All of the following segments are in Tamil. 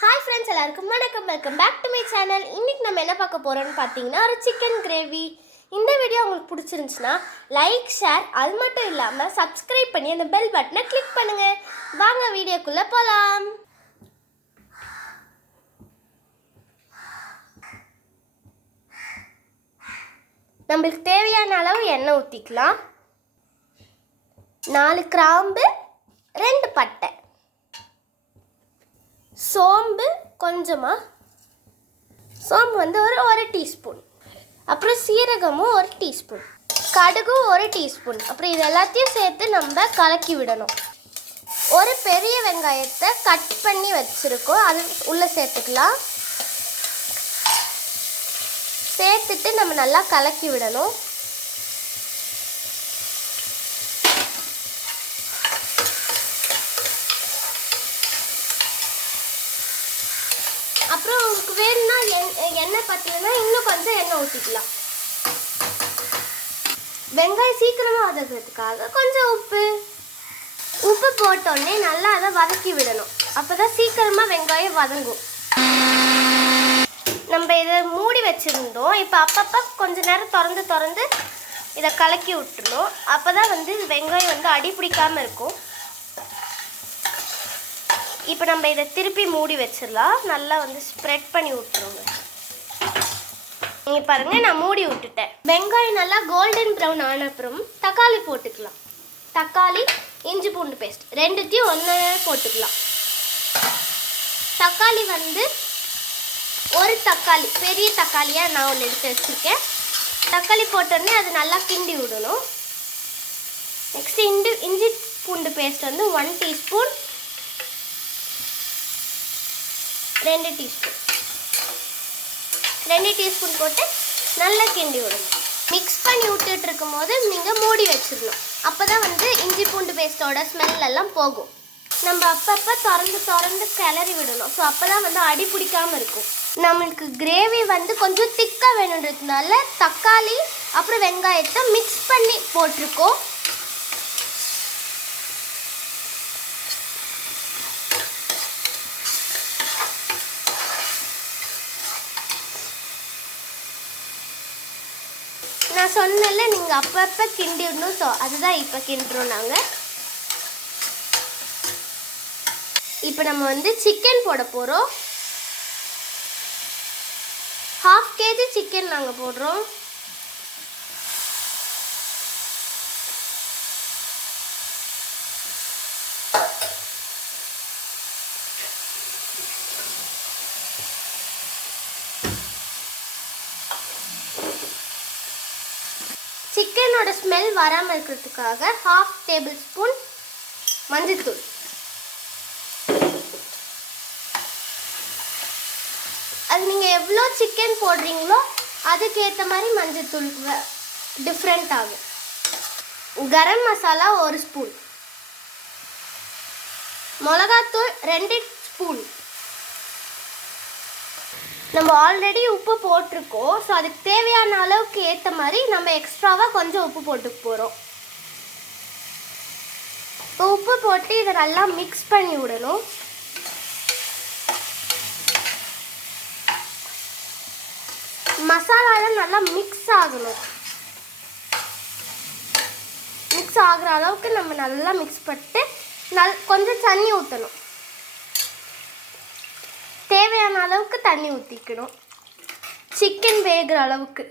ஹாய் ஃப்ரெண்ட்ஸ், எல்லாருக்கும் வணக்கம். Welcome back to my channel. இன்றைக்கி நம்ம என்ன பார்க்க போகிறோன்னு பார்த்தீங்கன்னா, ஒரு சிக்கன் கிரேவி. இந்த வீடியோ உங்களுக்கு பிடிச்சிருந்துச்சுன்னா லைக், ஷேர், அது மட்டும் இல்லாமல் சப்ஸ்கிரைப் பண்ணி அந்த பெல் பட்டனை கிளிக் பண்ணுங்கள். வாங்க வீடியோக்குள்ளே போகலாம். நம்மளுக்கு தேவையான அளவு எண்ணெய் ஊற்றிக்கலாம். 4 கிராம்பு, 2 பட்டை, சோம்பு கொஞ்சமாக, சோம்பு வந்து ஒரு டீஸ்பூன், அப்புறம் சீரகமும் 1 டீஸ்பூன், கடுகு 1 டீஸ்பூன். அப்புறம் இது எல்லாத்தையும் சேர்த்து நம்ம கலக்கி விடணும். ஒரு பெரிய வெங்காயத்தை கட் பண்ணி வச்சுருக்கோம், அது உள்ளே சேர்த்துக்கலாம். சேர்த்துட்டு நம்ம நல்லா கலக்கி விடணும். அப்புறம் உங்களுக்கு வேணும்னா எண்ணெய் பற்றலைன்னா இன்னும் கொஞ்சம் எண்ணெய் ஊற்றிக்கலாம். வெங்காயம் சீக்கிரமாக வதக்கிறதுக்காக கொஞ்சம் உப்பு போட்டோடனே நல்லா அதை வதக்கி விடணும். அப்போ தான் சீக்கிரமாக வெங்காயம் வதங்கும். நம்ம இதை மூடி வச்சுருந்தோம். இப்போ அப்பப்போ கொஞ்சம் நேரம் திறந்து இதை கலக்கி விட்டுணும். அப்போ தான் வந்து வெங்காயம் வந்து அடி பிடிக்காமல் இருக்கும். இப்போ நம்ம இதை திருப்பி மூடி வச்சிடலாம். நல்லா வந்து ஸ்ப்ரெட் பண்ணி விட்டுருங்க. நீங்கள் பாருங்கள், நான் மூடி விட்டுட்டேன். வெங்காயம் நல்லா கோல்டன் ப்ரௌன் ஆன அப்புறம் தக்காளி போட்டுக்கலாம். தக்காளி, இஞ்சி பூண்டு பேஸ்ட் ரெண்டுத்தையும் ஒன்று போட்டுக்கலாம். தக்காளி வந்து ஒரு தக்காளி, பெரிய தக்காளியாக நான் ஒன்று எடுத்து வச்சுருக்கேன். தக்காளி போட்டோடனே அது நல்லா கிண்டி விடணும். நெக்ஸ்ட்டு இஞ்சி பூண்டு பேஸ்ட் வந்து 1 டீஸ்பூன், 2 டீஸ்பூன் போட்டு நல்லா கிண்டி விடணும். மிக்ஸ் பண்ணி விட்டுட்டு இருக்கும் போது நீங்கள் மூடி வச்சிடணும். அப்போ தான் வந்து இஞ்சி பூண்டு பேஸ்ட்டோட ஸ்மெல் எல்லாம் போகும். நம்ம அப்பப்போ திறந்து கிளறி விடணும். ஸோ அப்போ தான் வந்து அடி பிடிக்காமல் இருக்கும். நம்மளுக்கு கிரேவி வந்து கொஞ்சம் திக்காக வேணுன்றதுனால தக்காளி அப்புறம் வெங்காயத்தை மிக்ஸ் பண்ணி போட்டிருக்கோம். நான் சொன்னல நீங்கள் அப்பப்போ கிண்டிடணும். ஸோ அதுதான் இப்போ கிண்டுறோம் நாங்கள். இப்போ நம்ம வந்து சிக்கன் போட போகிறோம். 1/2 kg சிக்கன் நாங்கள் போடுறோம். சிக்கனோட ஸ்மெல் வராமல் இருக்கிறதுக்காக 1/2 டேபிள்ஸ்பூன் மஞ்சள்தூள், அது நீங்கள் எவ்வளோ சிக்கன் போடுறீங்களோ அதுக்கேற்ற மாதிரி மஞ்சள்தூள் டிஃப்ரெண்ட் ஆகும். கரம் மசாலா 1 ஸ்பூன், மிளகாத்தூள் 2 ஸ்பூன். நம்ம ஆல்ரெடி உப்பு போட்டிருக்கோம். ஸோ அதுக்கு தேவையான அளவுக்கு ஏற்ற மாதிரி நம்ம எக்ஸ்ட்ராவாக கொஞ்சம் உப்பு போட்டுக்க போகிறோம். இப்போ உப்பு போட்டு இதை நல்லா மிக்ஸ் பண்ணி விடணும். மசாலாலாம் நல்லா மிக்ஸ் ஆகணும். மிக்ஸ் ஆகிற அளவுக்கு நம்ம நல்லா மிக்ஸ் பண்ணிட்டு கொஞ்சம் தண்ணி ஊற்றணும். தேவையான அளவுக்கு தண்ணி ஊற்றிக்கணும், சிக்கன் வேகிற அளவுக்கு.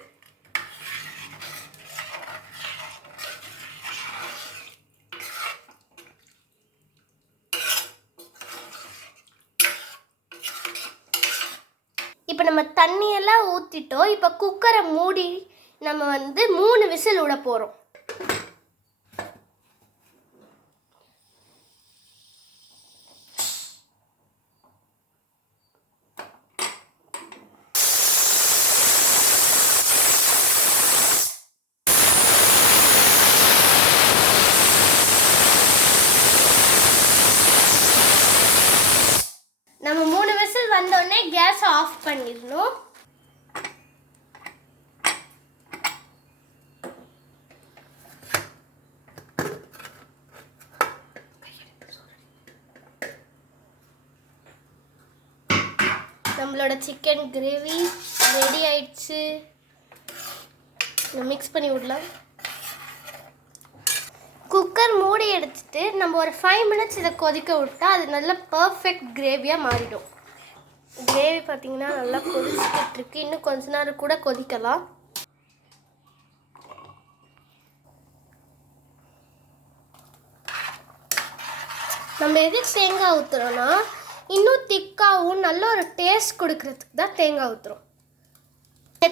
இப்போ நம்ம தண்ணியெல்லாம் ஊற்றிட்டோம். இப்போ குக்கரை மூடி நம்ம வந்து 3 விசில் விட போகிறோம். நம்ம 3 விசில் வந்தோடனே கேஸ் ஆஃப் பண்ணிடணும். நம்மளோட சிக்கன் கிரேவி ரெடி ஆயிடுச்சு. மிக்ஸ் பண்ணி விடலாம். குக்கர் மூடி எடுத்துட்டு நம்ம ஒரு 5 மினிட்ஸ் இதை கொதிக்க விட்டா அது நல்ல பர்ஃபெக்ட் கிரேவியாக மாறிடும். கிரேவி பார்த்தீங்கன்னா நல்லா கொதிச்சுட்டு இருக்கு. இன்னும் கொஞ்ச நேரம் கூட கொதிக்கலாம். நம்ம எதுக்கு தேங்காய் ஊற்றுறோன்னா இன்னும் திக்காகவும் நல்ல ஒரு டேஸ்ட் கொடுக்கறதுக்கு தான் தேங்காய் ஊற்றுறோம்.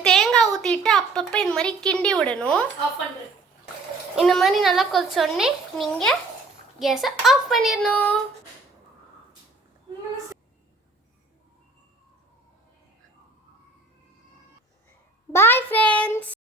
தேங்காய் ஊற்றிட்டு அப்பப்போ இந்த மாதிரி கிண்டி விடணும். இந்த மாதிரி நல்லா கொதிச்சோடனே நீங்கள் கேஸை ஆஃப் பண்ணிடணும். Bye friends.